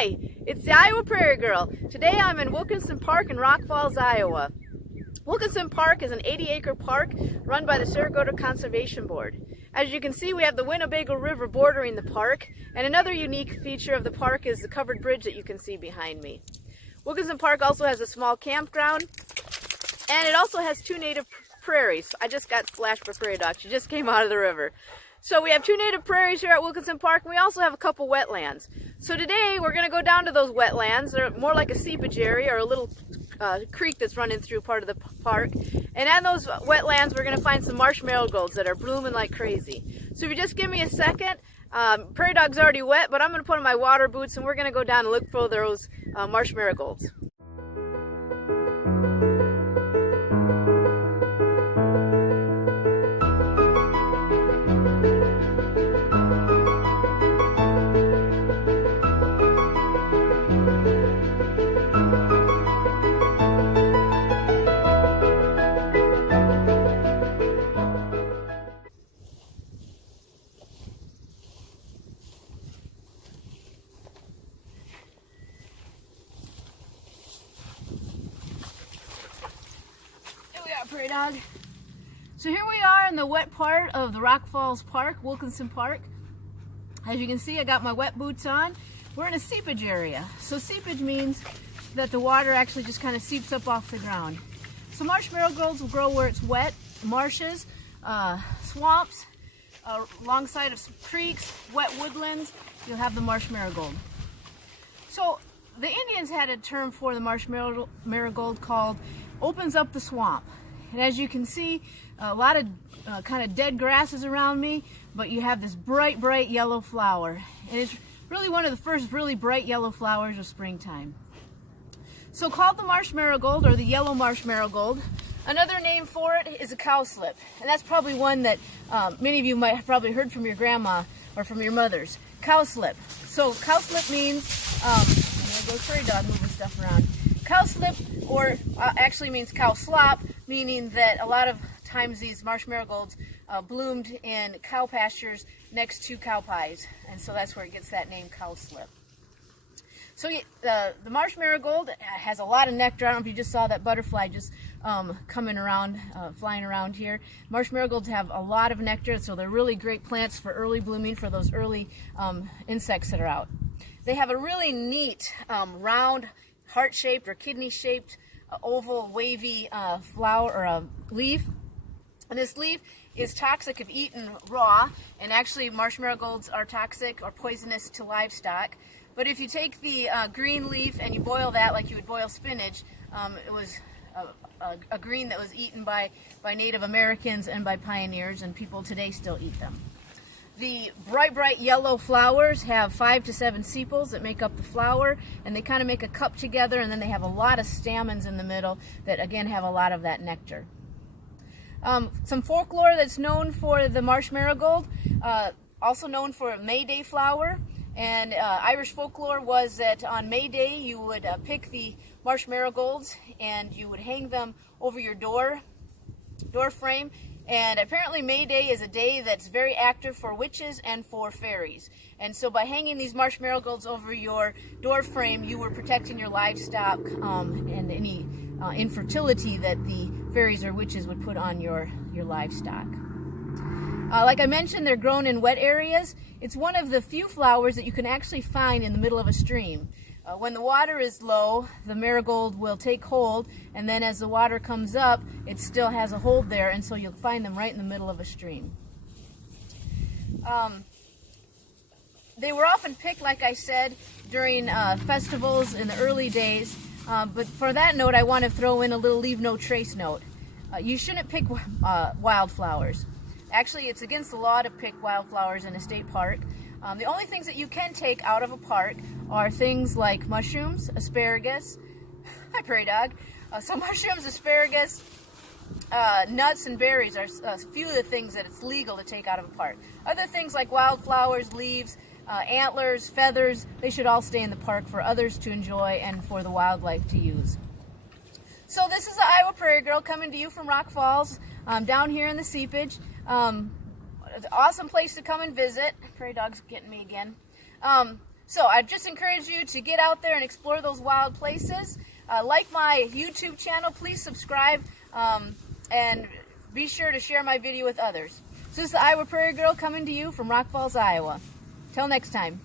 Hi, it's the Iowa Prairie Girl. Today I'm in Wilkinson Park in Rock Falls, Iowa. Wilkinson Park is an 80-acre park run by the Sarasota Conservation Board. As you can see, we have the Winnebago River bordering the park, and another unique feature of the park is the covered bridge that you can see behind me. Wilkinson Park also has a small campground, and it also has 2 native prairies. I just got splashed by Prairie Dog. She just came out of the river. So we have 2 native prairies here at Wilkinson Park, and we also have a couple wetlands. So today we're going to go down to those wetlands. They're more like a seepage area or a little creek that's running through part of the park. And at those wetlands we're going to find some marsh marigolds that are blooming like crazy. So if you just give me a second, Prairie Dog's already wet, but I'm going to put on my water boots and we're going to go down and look for those marsh marigolds. Prairie Dog. So here we are in the wet part of the Rock Falls Park, Wilkinson Park. As you can see, I got my wet boots on. We're in a seepage area. So seepage means that the water actually just kind of seeps up off the ground. So marsh marigolds will grow where it's wet, marshes, swamps, alongside of creeks, wet woodlands, you'll have the marsh marigold. So the Indians had a term for the marsh marigold called opens up the swamp. And as you can see, a lot of kind of dead grasses around me, but you have this bright, bright yellow flower. And it's really one of the first really bright yellow flowers of springtime. So called the marsh marigold or the yellow marsh marigold. Another name for it is a cowslip. And that's probably one that many of you might have probably heard from your grandma or from your mothers. Cowslip. So cowslip means, there goes Prairie Dog moving stuff around. Cowslip, or actually means cow slop, meaning that a lot of times these marsh marigolds bloomed in cow pastures next to cow pies, and so that's where it gets that name, cowslip. So the marsh marigold has a lot of nectar. I don't know if you just saw that butterfly just coming around, flying around here. Marsh marigolds have a lot of nectar, so they're really great plants for early blooming for those early insects that are out. They have a really neat round, heart-shaped or kidney-shaped oval wavy flower or leaf, and this leaf is toxic if eaten raw, and actually marsh marigolds are toxic or poisonous to livestock. But if you take the green leaf and you boil that like you would boil spinach, it was a green that was eaten by Native Americans and by pioneers, and people today still eat them. The bright, bright yellow flowers have 5 to 7 sepals that make up the flower, and they kind of make a cup together, and then they have a lot of stamens in the middle that again have a lot of that nectar. Some folklore that's known for the marsh marigold, also known for May Day flower, and Irish folklore was that on May Day you would pick the marsh marigolds and you would hang them over your door frame. And apparently May Day is a day that's very active for witches and for fairies. And so by hanging these marsh marigolds over your door frame, you were protecting your livestock and any infertility that the fairies or witches would put on your livestock. Like I mentioned, they're grown in wet areas. It's one of the few flowers that you can actually find in the middle of a stream. When the water is low, the marigold will take hold, and then as the water comes up, it still has a hold there, and so you'll find them right in the middle of a stream. They were often picked, like I said, during festivals in the early days, but for that note, I want to throw in a little leave no trace note. You shouldn't pick wildflowers. Actually, it's against the law to pick wildflowers in a state park. The only things that you can take out of a park are things like mushrooms, asparagus. Hi, Prairie Dog. So mushrooms, asparagus, nuts, and berries are a few of the things that it's legal to take out of a park. Other things like wildflowers, leaves, antlers, feathers, they should all stay in the park for others to enjoy and for the wildlife to use. So this is the Iowa Prairie Girl coming to you from Rock Falls, down here in the seepage. It's an awesome place to come and visit. Prairie Dog's getting me again. So I just encourage you to get out there and explore those wild places. Like my YouTube channel, please subscribe, and be sure to share my video with others. So this is the Iowa Prairie Girl coming to you from Rock Falls, Iowa. Till next time.